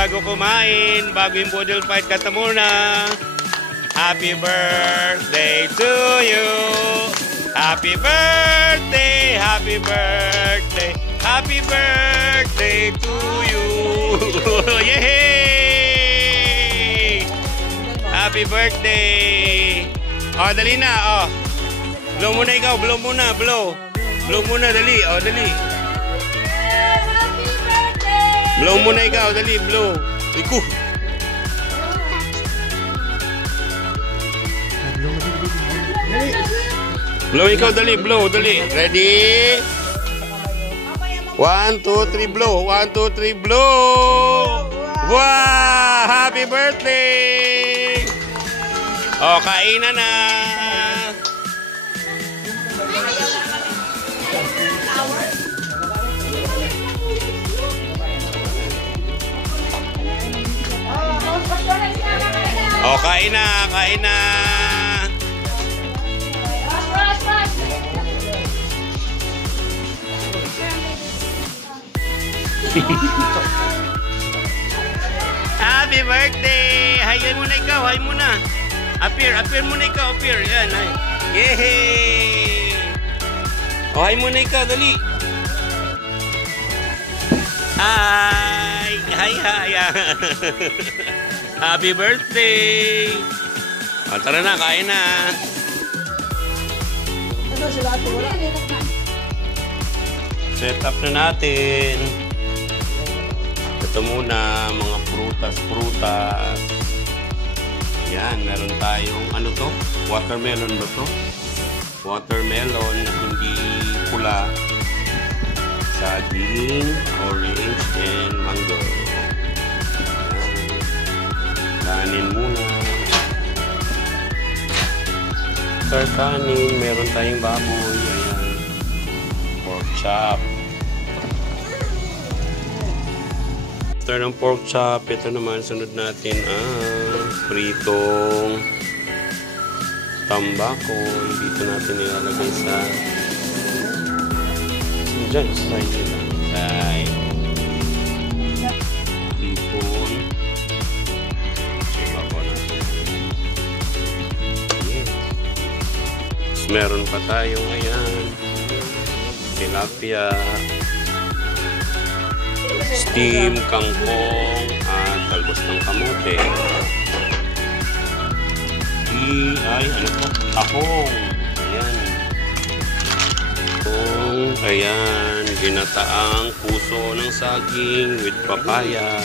bago kumain, bago yung budol fight, kanta muna. Happy birthday to you. Happy birthday, happy birthday, happy birthday to you. Yay! Happy birthday. Oh, dali na, oh. Blow muna ikaw, blow muna, blow. Blow muna, dali, oh, dali. Blow muna ikaw, dali, blow. Iku. Blow ikaw, dali, blow, dali. Ready? 1, 2, 3, blow. 1, 2, 3, blow. Wow! Happy birthday! Oh, kainan na. Oh, kain na, kain na. Happy birthday! Hayan muna ikaw, hayan muna. Appear muna ikaw, appear. Yan, hay. Yehey! Oh, hayan muna ikaw, dali. Hi! Hi, hi. Happy birthday! O, tara na, kain na. Set up na natin. Ito muna, mga prutas. Yan, meron tayong, ano to? Watermelon ba to? Watermelon na hindi pula. Saging, orange, and mango. Kanin muna. After kanin, meron tayong baboy. Ayan. Pork chop. After ng pork chop, ito naman sunod natin ang pritong tambako. Dito natin ilalagay sa dyan, side nila. Side. Lipon. Meron pa tayong ayan, tilapia, steam, kangkong, at talbos ng kamote. Ano to? Tahong. Ayan. Ayan, ginataang puso ng saging with papaya.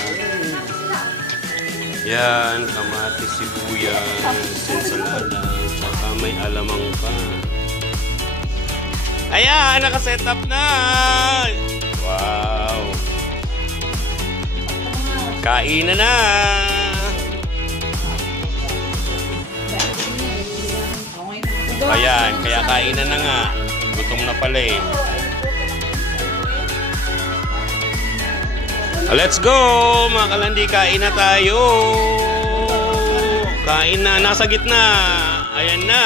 Yan, kamatis, sibuyas, ensalada, tsaka may alamang pa. Ayan, nakaset up na! Wow! Kain na! Ayan, kaya kainan na nga. Gutom na pala eh. Let's go! Mga kalandi, kain na tayo! Kain na, nasa gitna! Ayan na!